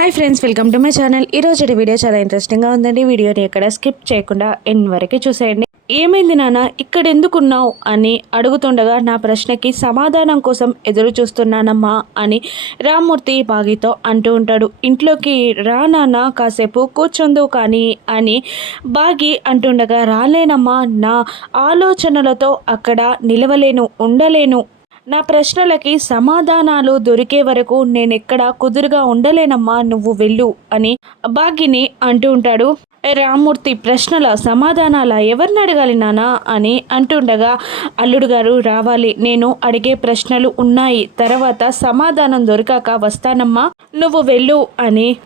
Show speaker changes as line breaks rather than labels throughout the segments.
Hi friends welcome to my channel ఈ రోజు video చాలా ఇంట్రెస్టింగ్గా ఉందండి. వీడియోని ఎక్కడ స్కిప్ చేయకుండా ఎన్ వరకు చూసేయండి. ఏమైంది నాన్న? ఇక్కడ ఎందుకున్నావు అని అడుగుతుండగా నా ప్రశ్నకి సమాధానం కోసం ఎదురు చూస్తున్నానమ్మా అని రామ్మూర్తి బాగితో అంటూ ఉంటాడు. ఇంట్లోకి రా నాన్న కాసేపు కూర్చుందు కానీ అని బాగి అంటుండగా రాలేనమ్మా నా ఆలోచనలతో అక్కడ నిలవలేను ఉండలేను నా ప్రశ్నలకి సమాధానాలు దొరికే వరకు నేనెక్కడ కుదురుగా ఉండలేనమ్మా నువ్వు వెళ్ళు అని భాగ్యని అంటూ ఉంటాడు. రామ్మూర్తి ప్రశ్నల సమాధానాల ఎవరిని అడగాలి నానా? అని అంటుండగా అల్లుడు గారు రావాలి. నేను అడిగే ప్రశ్నలు ఉన్నాయి. తర్వాత సమాధానం దొరికాక వస్తానమ్మా. నువ్వు వెళ్ళు అని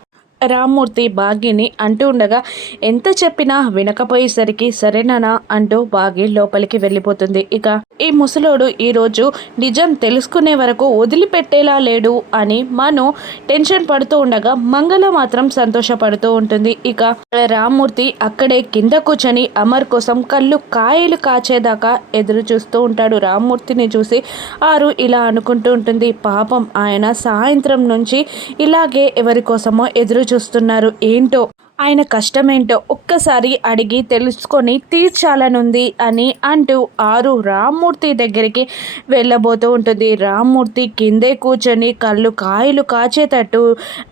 రామ్మూర్తి భాగ్యని అంటూ ఉండగా ఎంత చెప్పినా వినకపోయేసరికి సరేనా అంటూ భాగ్య లోపలికి వెళ్ళిపోతుంది. ఇక ఈ ముసలోడు ఈరోజు నిజం తెలుసుకునే వరకు వదిలిపెట్టేలా లేడు అని మను టెన్షన్ పడుతూ ఉండగా మంగళ మాత్రం సంతోషపడుతూ ఉంటుంది. ఇక రామ్మూర్తి అక్కడే కింద కూర్చొని అమర్ కోసం కళ్ళు కాయలు కాచేదాకా ఎదురు చూస్తూ ఉంటాడు. రామ్మూర్తిని చూసి ఆరు ఇలా అనుకుంటూ ఉంటుంది. పాపం ఆయన సాయంత్రం నుంచి ఇలాగే ఎవరి కోసమో ఎదురు చూస్తున్నారు. ఏంటో? ఆయన కష్టమేంటో ఒక్కసారి అడిగి తెలుసుకొని తీర్చాలనుంది అని అంటూ ఆరు రామ్మూర్తి దగ్గరికి వెళ్ళబోతూ ఉంటుంది. రామ్మూర్తి కిందే కూర్చొని కళ్ళు కాయలు కాచేటట్టు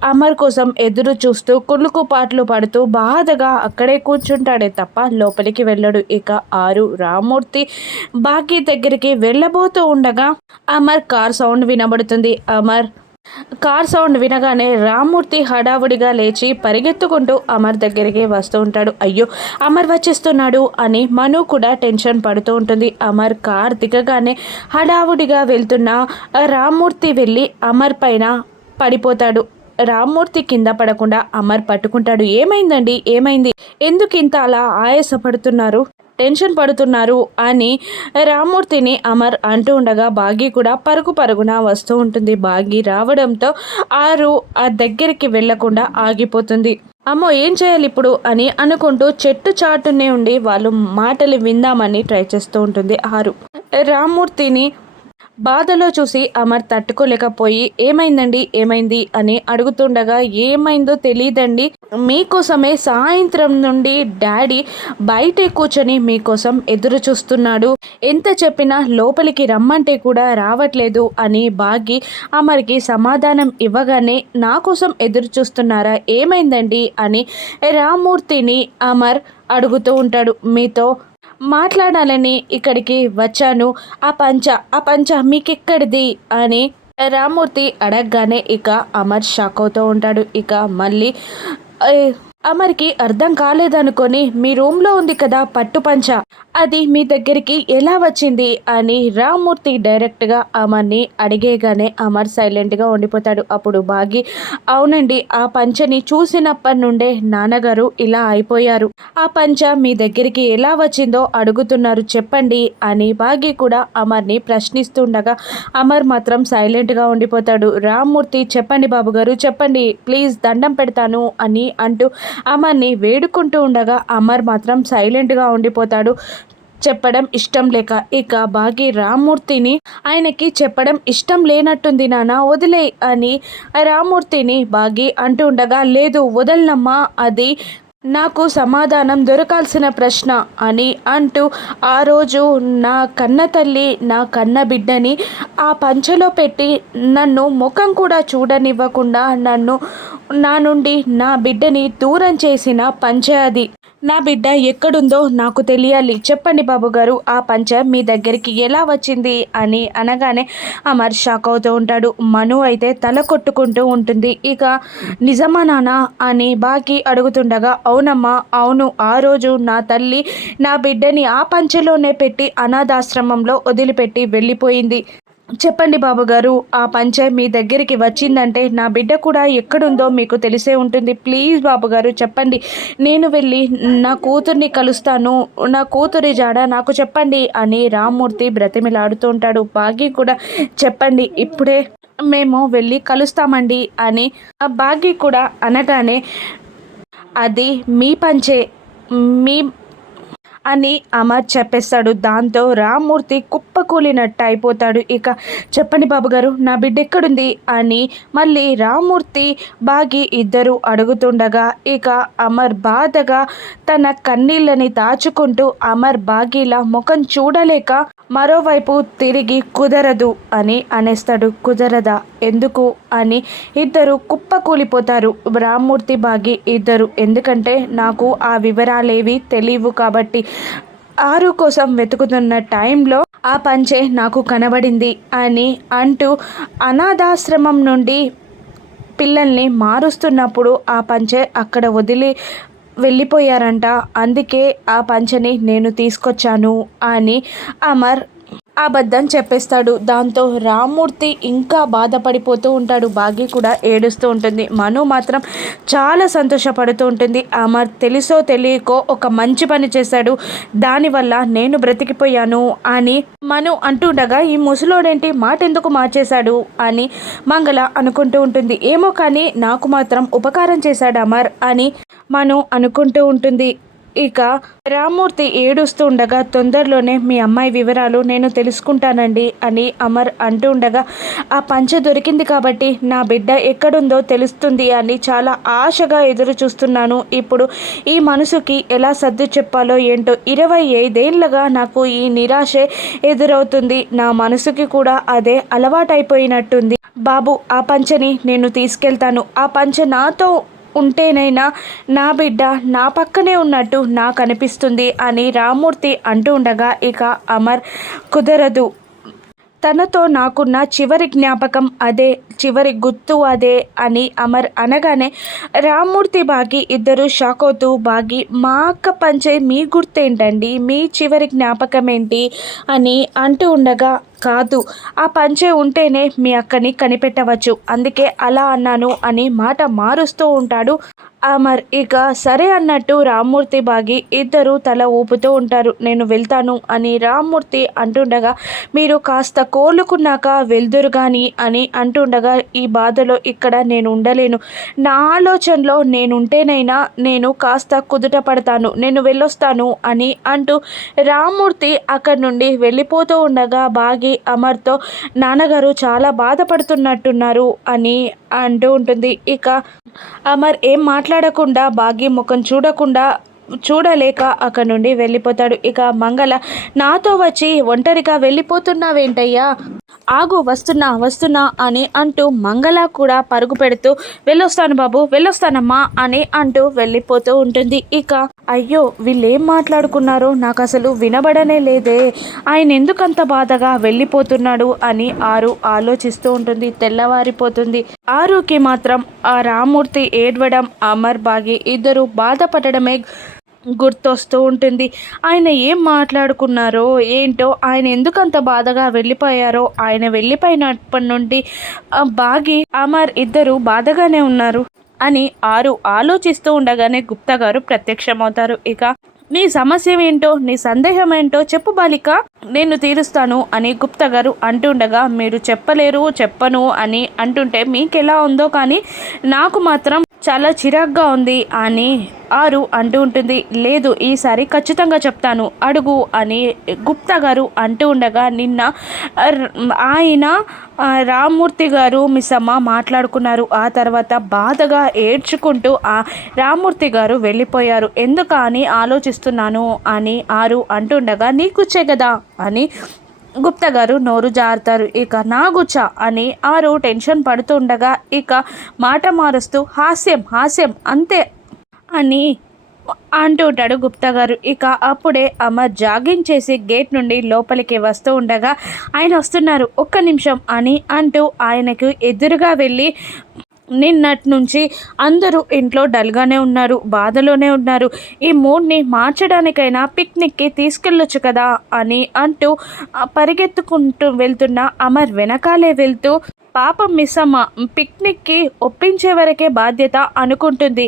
అమర్ కోసం ఎదురు చూస్తూ కుళ్ళుకుపాట్లు పడుతూ బాధగా అక్కడే కూర్చుంటాడే తప్ప లోపలికి వెళ్ళడు. ఇక ఆరు రామ్మూర్తి బాకీ దగ్గరికి వెళ్ళబోతూ ఉండగా అమర్ కార్ సౌండ్ వినబడుతుంది. అమర్ కార్ సౌండ్ వినగానే రామ్మూర్తి హడావుడిగా లేచి పరిగెత్తుకుంటూ అమర్ దగ్గరికి వస్తూ ఉంటాడు. అయ్యో అమర్ వచ్చేస్తున్నాడు అని మను కూడా టెన్షన్ పడుతూ ఉంటుంది. అమర్ కార్ దిగగానే హడావుడిగా వెళ్తున్న రామ్మూర్తి వెళ్ళి అమర్ పైన పడిపోతాడు. రామ్మూర్తి కింద పడకుండా అమర్ పట్టుకుంటాడు. ఏమైందండి? ఏమైంది? ఎందుకు ఇంత అలా ఆయాసపడుతున్నారు? టెన్షన్ పడుతున్నారు అని రామ్మూర్తిని అమర్ అంటూ ఉండగా బాగి కూడా పరుగు పరుగున వస్తూ ఉంటుంది. బాగి రావడంతో ఆరు ఆ దగ్గరికి వెళ్ళకుండా ఆగిపోతుంది. అమ్మో ఏం చేయాలి ఇప్పుడు అని అనుకుంటూ చెట్టు చాటునే ఉండి వాళ్ళు మాటలు విందామని ట్రై చేస్తూ ఉంటుంది ఆరు. రామ్మూర్తిని బాధలో చూసి అమర్ తట్టుకోలేకపోయి ఏమైందండి? ఏమైంది? అని అడుగుతుండగా ఏమైందో తెలియదండి మీకోసమే సాయంత్రం నుండి డాడీ బయటే కూర్చొని మీకోసం ఎదురు చూస్తున్నాడు. ఎంత చెప్పినా లోపలికి రమ్మంటే కూడా రావట్లేదు అని బాగి అమర్కి సమాధానం ఇవ్వగానే నా కోసం ఎదురు చూస్తున్నారా? ఏమైందండి? అని రామ్మూర్తిని అమర్ అడుగుతూ ఉంటాడు. మీతో మాట్లాడాలని ఇక్కడికి వచ్చాను. ఆ పంచ ఆ పంచ మీకెక్కడిది? అని రామూర్తి అడగగానే ఇక అమర్ షాక్ అవుతూ ఉంటాడు. ఇక మళ్ళీ అమర్కి అర్థం కాలేదనుకొని మీ రూమ్లో ఉంది కదా పట్టుపంచ అది మీ దగ్గరికి ఎలా వచ్చింది అని రామ్మూర్తి డైరెక్ట్గా అమర్ని అడిగేగానే అమర్ సైలెంట్గా ఉండిపోతాడు. అప్పుడు బాగి అవునండి ఆ పంచని చూసినప్పటి నుండే నాన్నగారు ఇలా అయిపోయారు. ఆ పంచ మీ దగ్గరికి ఎలా వచ్చిందో అడుగుతున్నారు చెప్పండి అని బాగి కూడా అమర్ని ప్రశ్నిస్తుండగా అమర్ మాత్రం సైలెంట్గా ఉండిపోతాడు. రామ్మూర్తి చెప్పండి బాబు గారు చెప్పండి ప్లీజ్ దండం పెడతాను అని అంటూ అమర్ని వేడుకుంటూ ఉండగా అమర్ మాత్రం సైలెంట్గా ఉండిపోతాడు. చెప్పడం ఇష్టం లేక ఇక బాగి రామ్మూర్తిని ఆయనకి చెప్పడం ఇష్టం లేనట్టుంది నాన్న వదిలే అని రామ్మూర్తిని బాగి అంటూ ఉండగా లేదు వదలనమ్మా అది నాకు సమాధానం దొరకాల్సిన ప్రశ్న అని అంటూ ఆ రోజు నా కన్న తల్లి నా కన్న బిడ్డని ఆ పంచలో పెట్టి నన్ను ముఖం కూడా చూడనివ్వకుండా నన్ను నా నుండి నా బిడ్డని దూరం చేసిన పంచాయతీ నా బిడ్డ ఎక్కడుందో నాకు తెలియాలి. చెప్పండి బాబు గారు ఆ పంచ మీ దగ్గరికి ఎలా వచ్చింది అని అనగానే అమర్ షాక్ అవుతూ ఉంటాడు. మను అయితే తల కొట్టుకుంటూ ఉంటుంది. ఇక నిజమా నాన్న అని బాకి అడుగుతుండగా అవునమ్మా అవును ఆ రోజు నా తల్లి నా బిడ్డని ఆ పంచలోనే పెట్టి అనాథాశ్రమంలో వదిలిపెట్టి వెళ్ళిపోయింది. చెప్పండి బాబుగారు ఆ పంచ మీ దగ్గరికి వచ్చిందంటే నా బిడ్డ కూడా ఎక్కడుందో మీకు తెలిసే ఉంటుంది. ప్లీజ్ బాబుగారు చెప్పండి. నేను వెళ్ళి నా కూతుర్ని కలుస్తాను. నా కూతురి జాడ నాకు చెప్పండి అని రామ్మూర్తి బ్రతిమిలాడుతూ ఉంటాడు. భాగ్య కూడా చెప్పండి ఇప్పుడే మేము వెళ్ళి కలుస్తామండి అని ఆ భాగ్య కూడా అనగానే అది మీ పంచే మీ అని అమర్ చెప్పేస్తాడు. దాంతో రామ్మూర్తి కుప్పకూలినట్టు అయిపోతాడు. ఇక చెప్పండి బాబు గారు నా బిడ్డ ఎక్కడుంది? అని మళ్ళీ రామ్మూర్తి బాగి ఇద్దరు అడుగుతుండగా ఇక అమర్ బాధగా తన కన్నీళ్ళని దాచుకుంటూ అమర్ బాగీల ముఖం చూడలేక మరోవైపు తిరిగి కుదరదు అని అనేస్తాడు కుదరదా. ఎందుకు అని ఇద్దరు కుప్పకూలిపోతారు. రామ్మూర్తి బాగి ఇద్దరు. ఎందుకంటే నాకు ఆ వివరాలేవి తెలియవు కాబట్టి ఆరు కోసం వెతుకుతున్న టైంలో ఆ పంచే నాకు కనబడింది అని అంటూ అనాథాశ్రమం నుండి పిల్లల్ని మారుస్తున్నప్పుడు ఆ పంచే అక్కడ వదిలి వెళ్ళిపోయారంట. అందుకే ఆ పంచని నేను తీసుకొచ్చాను అని అమర్ అబద్ధం చెప్పేస్తాడు. దాంతో రామ్మూర్తి ఇంకా బాధపడిపోతూ ఉంటాడు. భాగ్య కూడా ఏడుస్తూ ఉంటుంది. మను మాత్రం చాలా సంతోషపడుతూ ఉంటుంది. అమర్ తెలుసో తెలియకో ఒక మంచి పని చేశాడు. దానివల్ల నేను బ్రతికిపోయాను అని మను అంటుండగా ఈ ముసలోడేంటి? మాట ఎందుకు మార్చేశాడు? అని మంగళ అనుకుంటూ ఉంటుంది. ఏమో కానీ నాకు మాత్రం ఉపకారం చేశాడు అమర్ అని మను అనుకుంటూ ఉంటుంది. ఇక రామ్మూర్తి ఏడుస్తూ ఉండగా తొందరలోనే మీ అమ్మాయి వివరాలు నేను తెలుసుకుంటానండి అని అమర్ అంటూ ఉండగా ఆ పంచ దొరికింది కాబట్టి నా బిడ్డ ఎక్కడుందో తెలుస్తుంది అని చాలా ఆశగా ఎదురు చూస్తున్నాను. ఇప్పుడు ఈ మనసుకి ఎలా సర్దు చెప్పాలో ఏంటో ఇరవై ఐదేళ్ళుగా నాకు ఈ నిరాశే ఎదురవుతుంది. నా మనసుకి కూడా అదే అలవాటైపోయినట్టుంది. బాబు ఆ పంచని నేను తీసుకెళ్తాను. ఆ పంచ నాతో ఉంటేనైనా నా బిడ్డ నా పక్కనే ఉన్నట్టు నాకు అనిపిస్తుంది అని రామ్మూర్తి అంటూ ఉండగా ఇక అమర్ కుదరదు. తనతో నాకున్న చివరి జ్ఞాపకం అదే చివరి గుర్తు అదే అని అమర్ అనగానే రామ్మూర్తి బాగి ఇద్దరు షాక్ అవుతూ బాగి మా అక్క పంచే మీ గుర్తేంటండి? మీ చివరి జ్ఞాపకం ఏంటి అని అంటూ ఉండగా కాదు. ఆ పంచే ఉంటేనే మీ అక్కని కనిపెట్టవచ్చు. అందుకే అలా అన్నాను అని మాట మారుస్తూ ఉంటాడు అమర్ ఇక సరే అన్నట్టు రామ్మూర్తి బాగి ఇద్దరు తల ఊపుతూ ఉంటారు. నేను వెళ్తాను అని రామ్మూర్తి అంటుండగా మీరు కాస్త కోలుకున్నాక వెళ్దురు కానీ అని అంటుండగా ఈ బాధలో ఇక్కడ నేను ఉండలేను. నా ఆలోచనలో నేనుంటేనైనా నేను కాస్త కుదుట పడతాను. నేను వెళ్ళొస్తాను అని అంటూ రామ్మూర్తి అక్కడి నుండి వెళ్ళిపోతూ ఉండగా బాగి అమర్తో నాన్నగారు చాలా బాధపడుతున్నట్టున్నారు అని అంటూ ఉంటుంది. ఇక అమర్ ఏం మాట్లాడకుండా భాగ్యం ముఖం చూడకుండా చూడలేక అక్కడ నుండి వెళ్ళిపోతాడు. ఇక మంగళ నాతో వచ్చి ఒంటరిగా వెళ్ళిపోతున్నావేంటయ్యా? ఆగు వస్తున్నా వస్తున్నా అని అంటూ మంగళ కూడా పరుగు పెడుతూ వెళ్ళొస్తాను బాబు వెళ్ళొస్తానమ్మా అని అంటూ వెళ్ళిపోతూ ఉంటుంది. ఇక అయ్యో వీళ్ళేం మాట్లాడుకున్నారో నాకు అసలు వినబడనే లేదే. ఆయన ఎందుకంత బాధగా వెళ్ళిపోతున్నాడు అని ఆరు ఆలోచిస్తూ ఉంటుంది. తెల్లవారిపోతుంది. ఆరుకి మాత్రం ఆ రామూర్తి ఏడవడం అమర్ బాగి ఇద్దరు బాధపడడమే గుర్తొస్తూ ఉంటుంది. ఆయన ఏం మాట్లాడుకున్నారో ఏంటో ఆయన ఎందుకంత బాధగా వెళ్ళిపోయారో ఆయన వెళ్ళిపోయినప్పటి నుండి బాగి అమర్ ఇద్దరు బాధగానే ఉన్నారు. అని ఆరు ఆలోచిస్తూ ఉండగానే గుప్తా గారు ప్రత్యక్షమవుతారు. ఇక నీ సమస్య ఏంటో నీ సందేహం ఏంటో చెప్పు బాలిక నేను తీరుస్తాను అని గుప్తా గారు అంటుండగా మీరు చెప్పలేరు చెప్పను అని అంటుంటే మీకు ఎలా ఉందో కానీ నాకు మాత్రం చాలా చిరాగ్గా ఉంది అని ఆరు అంటూ ఉంటుంది. లేదు ఈసారి ఖచ్చితంగా చెప్తాను అడుగు అని గుప్తా గారు అంటూ ఉండగా నిన్న ఆయన రామ్మూర్తి గారు మిస్సమ్మ మాట్లాడుకున్నారు. ఆ తర్వాత బాధగా ఏడ్చుకుంటూ ఆ రామ్మూర్తి గారు వెళ్ళిపోయారు. ఎందుకని ఆలోచిస్తున్నాను అని ఆరు అంటుండగా నీకుచ్చే కదా అని గుప్త గారు నోరు జారుతారు. ఇక నాగుచ అని ఆరు టెన్షన్ పడుతుండగా ఇక మాట మారుస్తూ హాస్యం హాస్యం అంతే అని అంటుంటాడు గుప్తా గారు. ఇక అప్పుడే అమర్ జాగింగ్ చేసి గేట్ నుండి లోపలికి వస్తూ ఉండగా ఆయన వస్తున్నారు ఒక్క నిమిషం అని అంటూ ఆయనకు ఎదురుగా వెళ్ళి నిన్నటి నుంచి అందరూ ఇంట్లో డల్గానే ఉన్నారు బాధలోనే ఉన్నారు. ఈ మూడ్ని మార్చడానికైనా పిక్నిక్కి తీసుకెళ్ళొచ్చు కదా అని అంటూ పరిగెత్తుకుంటూ వెళ్తున్న అమర్ వెనకాలే వెళ్తూ పాపం మిస్సమ్మ పిక్నిక్కి ఒప్పించే వరకే బాధ్యత అనుకుంటుంది.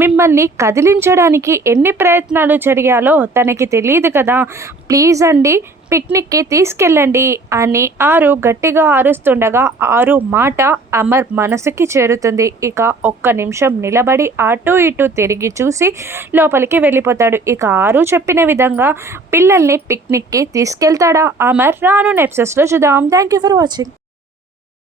మిమ్మల్ని కదిలించడానికి ఎన్ని ప్రయత్నాలు జరిగాలో తనకి తెలియదు కదా. ప్లీజ్ అండి పిక్నిక్కి తీసుకెళ్ళండి అని ఆరు గట్టిగా ఆరుస్తుండగా ఆరు మాట అమర్ మనసుకి చేరుతుంది. ఇక ఒక్క నిమిషం నిలబడి అటు ఇటు తిరిగి చూసి లోపలికి వెళ్ళిపోతాడు. ఇక ఆరు చెప్పిన విధంగా పిల్లల్ని పిక్నిక్కి తీసుకెళ్తాడా? అమర్ రాను నెప్సెస్లో చూద్దాం. Thank you for watching